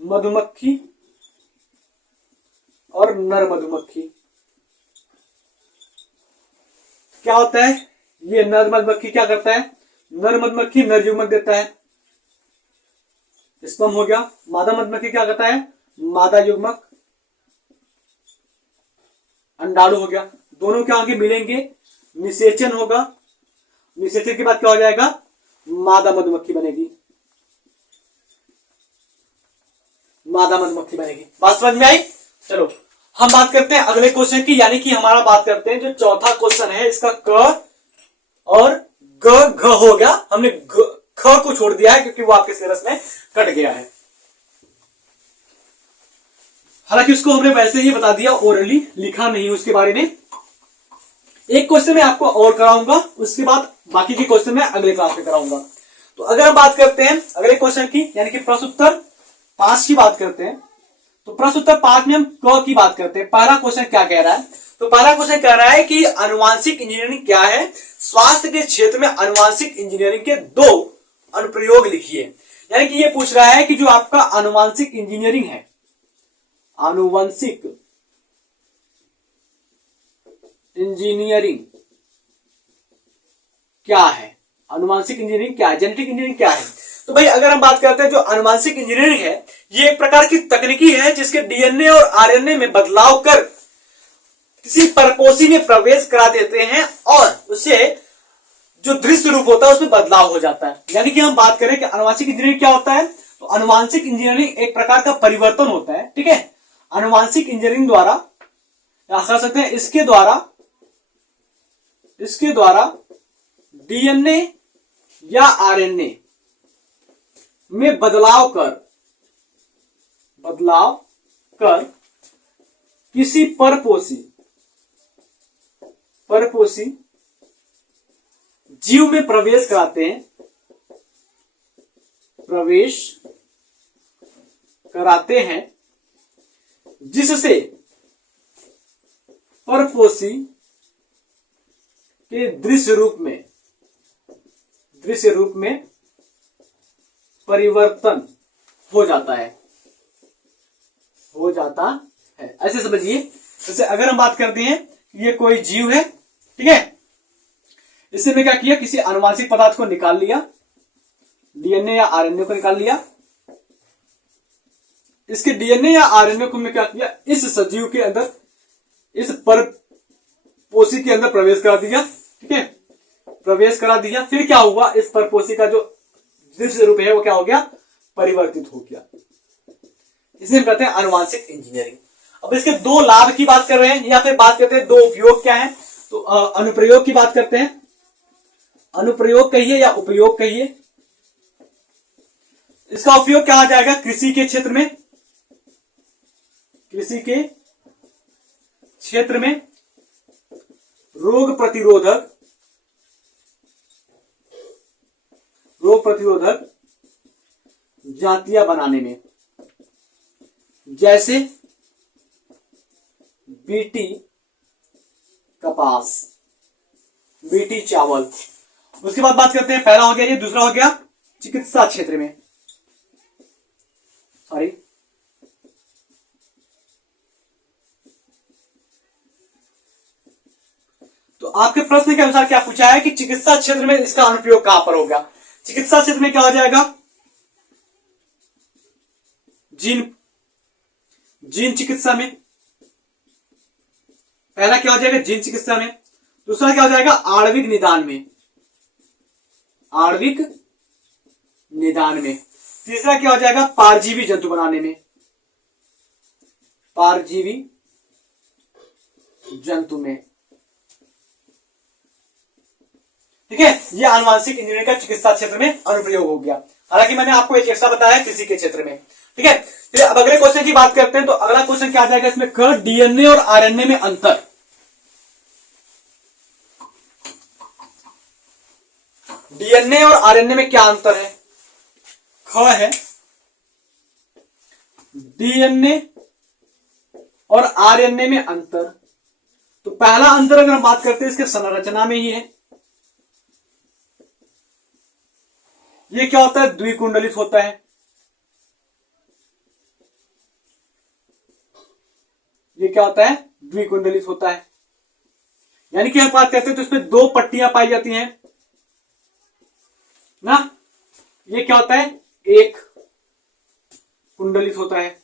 मधुमक्खी और नर मधुमक्खी, क्या होता है, ये नर मधुमक्खी क्या करता है, नर मधुमक्खी नर युग्मक देता है, स्पर्म हो गया। मादा मधुमक्खी क्या करता है, मादा युग्मक, अंडाणु हो गया। दोनों के आगे मिलेंगे, निषेचन होगा, निषेचन के बाद क्या हो जाएगा, मादा मधुमक्खी बनेगी, मादा मधुमक्खी बनेगी। बात समझ में आई। चलो हम बात करते हैं अगले क्वेश्चन की, यानी कि हमारा बात करते हैं जो चौथा क्वेश्चन है, इसका क और ग घ हो गया, हमने ख को छोड़ दिया है क्योंकि वो आपके सिलेबस में कट गया है। हालांकि उसको हमने वैसे ही बता दिया, ओरली लिखा नहीं उसके बारे में। एक क्वेश्चन मैं आपको और कराऊंगा, उसके बाद बाकी के क्वेश्चन मैं अगले क्लास में कराऊंगा। तो अगर हम बात करते हैं अगले क्वेश्चन की, यानी कि प्रश्न उत्तर 5 की बात करते हैं, तो प्रश्न उत्तर 5 में हम क की बात करते हैं। पहला क्वेश्चन क्या कह रहा है, तो पहला क्वेश्चन कह रहा है कि अनुवांशिक इंजीनियरिंग क्या है, स्वास्थ्य के क्षेत्र में अनुवांशिक इंजीनियरिंग के 2 अनुप्रयोग लिखिए। यानी कि ये पूछ रहा है कि जो आपका अनुवांशिक इंजीनियरिंग है, आनुवंशिक इंजीनियरिंग क्या है, अनुवांशिक इंजीनियरिंग क्या है, जेनेटिक इंजीनियरिंग क्या है। तो भाई अगर हम बात करते हैं जो अनुवांशिक इंजीनियरिंग है, ये एक प्रकार की तकनीकी है जिसके डीएनए और आरएनए में बदलाव कर किसी परपोषी में प्रवेश करा देते हैं और उसे जो दृश्य रूप होता है उसमें बदलाव हो जाता है। यानी कि हम बात करें कि अनुवांशिक इंजीनियरिंग क्या होता है, तो अनुवांशिक इंजीनियरिंग एक प्रकार का परिवर्तन होता है। ठीक है, अनुवांशिक इंजीनियरिंग द्वारा या कह सकते हैं इसके द्वारा डीएनए या आरएनए में बदलाव कर किसी परपोषी जीव में प्रवेश कराते हैं जिससे परपोषी के दृश्य रूप में परिवर्तन हो जाता है। ऐसे समझिए, जैसे अगर हम बात करते हैं ये कोई जीव है, ठीक है, इससे मैं क्या किया, किसी अनुवांशिक पदार्थ को निकाल लिया, डीएनए या आरएनए को निकाल लिया, इसके डीएनए या आरएनए को मैं क्या किया, इस सजीव के अंदर, इस परपोषी के अंदर प्रवेश करा दिया। ठीक है, प्रवेश करा दिया, फिर क्या हुआ, इस परपोषी का जो दृश्य रूप है वो क्या हो गया, परिवर्तित हो गया। इसे हम कहते हैं अनुवांशिक इंजीनियरिंग। अब इसके 2 लाभ की बात कर रहे हैं या फिर बात करते हैं 2 उपयोग क्या है, तो अनुप्रयोग की बात करते हैं। अनुप्रयोग कहिए या उपयोग कहिए, इसका उपयोग क्या आ जाएगा, कृषि के क्षेत्र में रोग प्रतिरोधक जातियां बनाने में, जैसे बीटी कपास, बीटी चावल। उसके बाद बात करते हैं, पहला हो गया ये, दूसरा हो गया चिकित्सा क्षेत्र में, सॉरी तो आपके प्रश्न के अनुसार क्या पूछा है कि चिकित्सा क्षेत्र में इसका अनुप्रयोग कहां पर होगा। चिकित्सा क्षेत्र में क्या हो जाएगा, जीन चिकित्सा में, पहला क्या हो जाएगा, जीन चिकित्सा में। दूसरा क्या हो जाएगा, आणविक निदान में। तीसरा क्या हो जाएगा, परजीवी जंतु बनाने में, परजीवी जंतु में। ठीक है, यह आनुवांशिक इंजीनियरिंग का चिकित्सा क्षेत्र में अनुप्रयोग हो गया। हालांकि मैंने आपको एक एक्स्ट्रा बताया कृषि के क्षेत्र में। ठीक है, फिर अब अगले क्वेश्चन की बात करते हैं, तो अगला क्वेश्चन क्या आ जाएगा इसमें, डीएनए और आरएनए में अंतर। डीएनए और आरएनए में क्या अंतर है? ख है डीएनए और आरएनए में अंतर। तो पहला अंतर अगर हम बात करते हैं इसके संरचना में ही है। ये क्या होता है? द्विकुंडलित होता है। ये क्या होता है? द्विकुंडलित होता है। यानी कि हम बात करते हैं तो इसमें दो पट्टियां पाई जाती हैं ना। ये क्या होता है? एक कुंडलित होता है।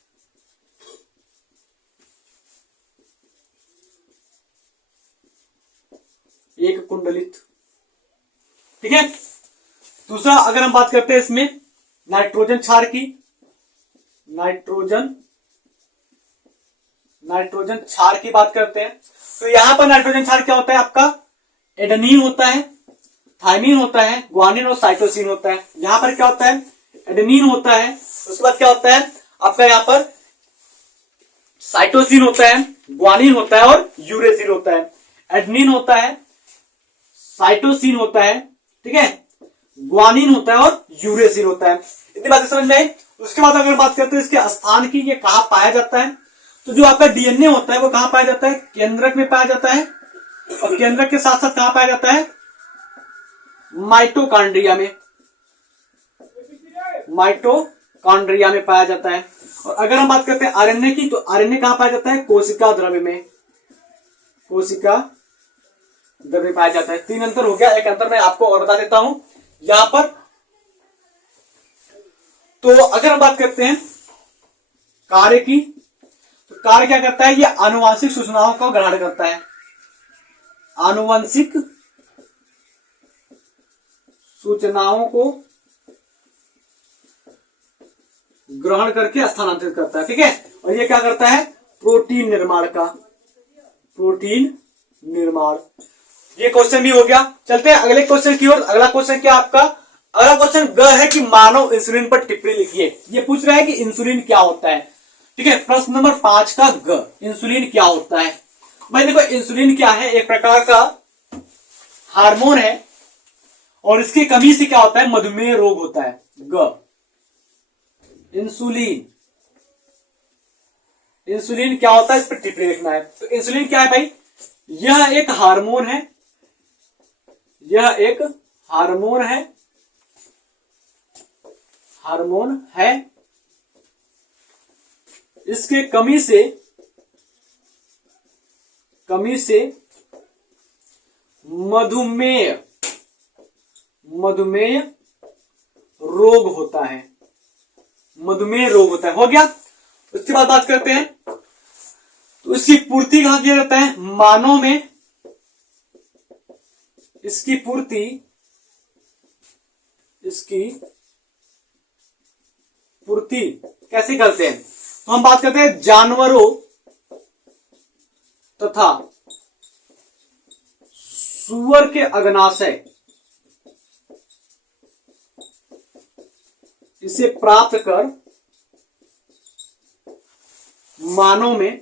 एक कुंडलित, ठीक है। दूसरा अगर हम बात करते हैं इसमें नाइट्रोजन क्षार की, नाइट्रोजन क्षार की बात करते हैं तो यहां पर नाइट्रोजन क्षार क्या होता है? आपका एडेनिन होता है, थाइमिन होता है, ग्वानिन और साइटोसिन होता है। यहां पर क्या होता है? एडेनिन होता है। उसके बाद क्या होता है आपका? यहां पर साइटोसिन होता है, ग्वानिन होता है और यूरेसिल होता है। एडेनिन होता है, साइटोसिन होता है, ठीक है, ग्वानिन होता है और यूरेसिल होता है। इतनी बातें समझ में आई। उसके बाद अगर बात करते हैं इसके स्थान की, ये कहां पाया जाता है? तो जो आपका डीएनए होता है वो कहां पाया जाता है? केंद्रक में पाया जाता है। और केंद्रक के साथ साथ कहां पाया जाता है? माइटोकॉन्ड्रिया में, माइटोकॉन्ड्रिया में पाया जाता है। और अगर हम बात करते हैं आरएनए की, तो आरएनए कहां पाया जाता है? कोशिका द्रव्य में, कोशिका द्रव्य में पाया जाता है। तीन अंतर हो गया। एक अंतर मैं आपको और बता देता हूं यहां पर। तो अगर हम बात करते हैं कार्य की, तो कार्य क्या करता है? ये आनुवंशिक सूचनाओं को ग्रहण करता है। आनुवंशिक सूचनाओं को ग्रहण करके स्थानांतरित करता है, ठीक है। और ये क्या करता है? प्रोटीन निर्माण का, प्रोटीन निर्माण। ये क्वेश्चन भी हो गया। चलते हैं अगले क्वेश्चन की ओर। अगला क्वेश्चन क्या आपका? अगला क्वेश्चन ग है कि मानव इंसुलिन पर टिप्पणी लिखिए। ये पूछ रहा है कि इंसुलिन क्या होता है, ठीक है। प्रश्न नंबर 5 का ग, इंसुलिन क्या होता है? भाई देखो, इंसुलिन क्या है? एक प्रकार का हार्मोन है और इसकी कमी से क्या होता है? मधुमेह रोग होता है। ग, इंसुलिन, इंसुलिन क्या होता है? इस पर टिप्पणी लिखना है। तो इंसुलिन क्या है भाई? यह एक हार्मोन है, यह एक हार्मोन है, हार्मोन है। इसके कमी से मधुमेह रोग होता है, मधुमेह रोग होता है। हो गया। उसके बाद बात करते हैं तो इसकी पूर्ति कहां किया जाता है? मानव में इसकी पूर्ति कैसे करते हैं? तो हम बात करते हैं जानवरों तथा सूअर के अग्नाशय इसे प्राप्त कर मानव में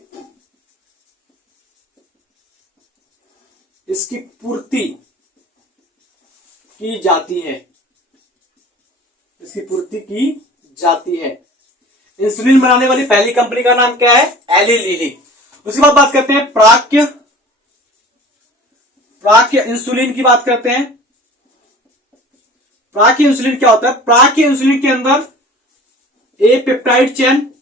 इसकी पूर्ति की जाती है, इसकी पूर्ति की जाती है। इंसुलिन बनाने वाली पहली कंपनी का नाम क्या है? Ellie Lily. उसके बाद बात करते हैं प्राक्य इंसुलिन की बात करते हैं। प्राक्य इंसुलिन क्या होता है? प्राक्य इंसुलिन के अंदर ए पेप्टाइड चेन,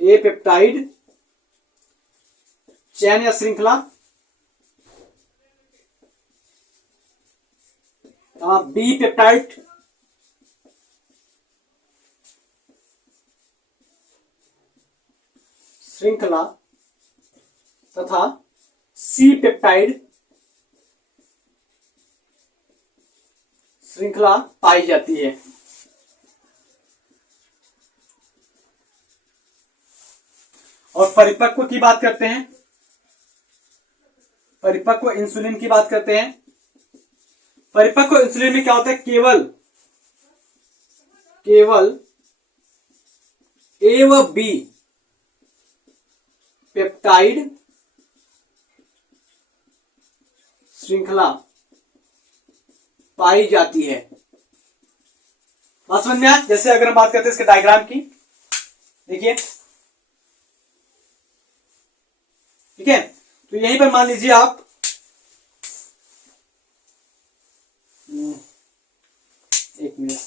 ए पेप्टाइड चैन या श्रृंखला, बी पेप्टाइड श्रृंखला तथा सी पेप्टाइड श्रृंखला पाई जाती है। और परिपक्व की बात करते हैं, परिपक्व इंसुलिन की बात करते हैं। परिपक्व इंसुलिन में क्या होता है? केवल ए व बी पेप्टाइड श्रृंखला पाई जाती है। बात समझ में आया? जैसे अगर हम बात करते हैं इसके डायग्राम की, देखिए, ठीक है, तो यहीं पर मान लीजिए आप एक मिनट,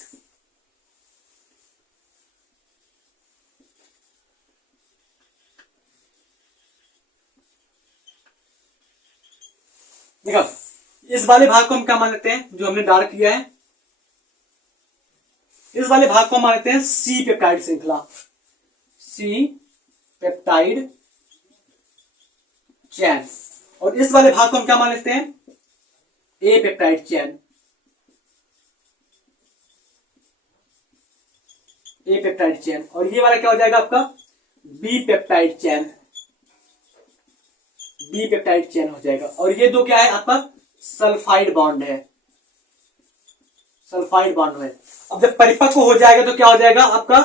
देखो इस वाले भाग को हम क्या मान लेते हैं, जो हमने डार्क किया है, इस वाले भाग को हम मान लेते हैं सी पेप्टाइड श्रृंखला, सी पेप्टाइड चैन, और इस वाले भाग को हम क्या मान लेते हैं, ए पेप्टाइड चैन, ए पेप्टाइड चैन, और ये वाला क्या हो जाएगा आपका बी पेप्टाइड चैन, बी पेप्टाइड चैन हो जाएगा। और ये दो क्या है आपका सल्फाइड बॉन्ड है, सल्फाइड बॉन्ड है। अब जब परिपक्व हो जाएगा तो क्या हो जाएगा आपका,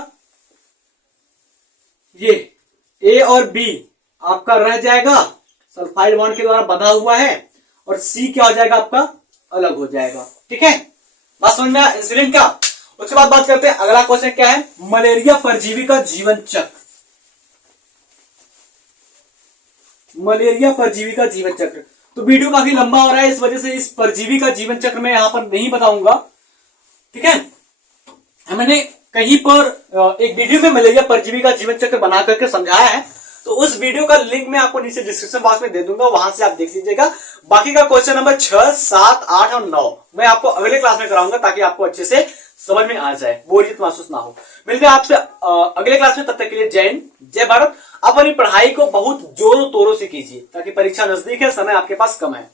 ये ए और बी आपका रह जाएगा, सल्फाइड बॉन्ड के द्वारा बंधा हुआ है, और सी क्या हो जाएगा आपका अलग हो जाएगा। ठीक है, बात समझ में आया इंसुलिन का। उसके बाद बात करते हैं अगला क्वेश्चन क्या है, मलेरिया परजीवी का जीवन चक्र, मलेरिया परजीवी का जीवन चक्र। तो वीडियो काफी लंबा हो रहा है, इस वजह से इस परजीवी का जीवन चक्र मैं यहां पर नहीं बताऊंगा। ठीक है, मैंने कहीं पर एक वीडियो में मलेरिया परजीवी का जीवन चक्र बना करके समझाया है, तो उस वीडियो का लिंक मैं आपको नीचे डिस्क्रिप्शन बॉक्स में दे दूंगा, वहां से आप देख लीजिएगा। बाकी का क्वेश्चन नंबर 6, 7, 8 और 9 मैं आपको अगले क्लास में कराऊंगा, ताकि आपको अच्छे से समझ में आ जाए, बोरियत महसूस ना हो। मिलते हैं आपसे अगले क्लास में, तब तक के लिए जय हिंद, जय भारत। आप अपनी पढ़ाई को बहुत जोरों तोरों से कीजिए, ताकि परीक्षा नजदीक है, समय आपके पास कम है।